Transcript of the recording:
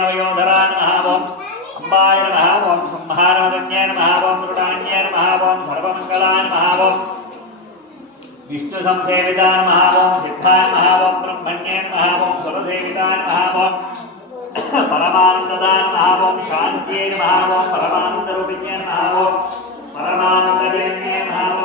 वयोधराय नमः ओम अम्बाय नमः ओम संहारवदन्याय नमः ओम मृडान्याय नमः ओम सर्वमंगलाय नमः ओम विष्णु संसेविताय नमः ओम सिद्धाय नमः ओम ब्रह्मण्याय नमः ओम सर्वसेविताय नमः ओम परमानंददाय नमः ओम शान्त्यै नमः ओम परमानंदरूपिण्याय नमः ओम परमानंदजन्याय नमः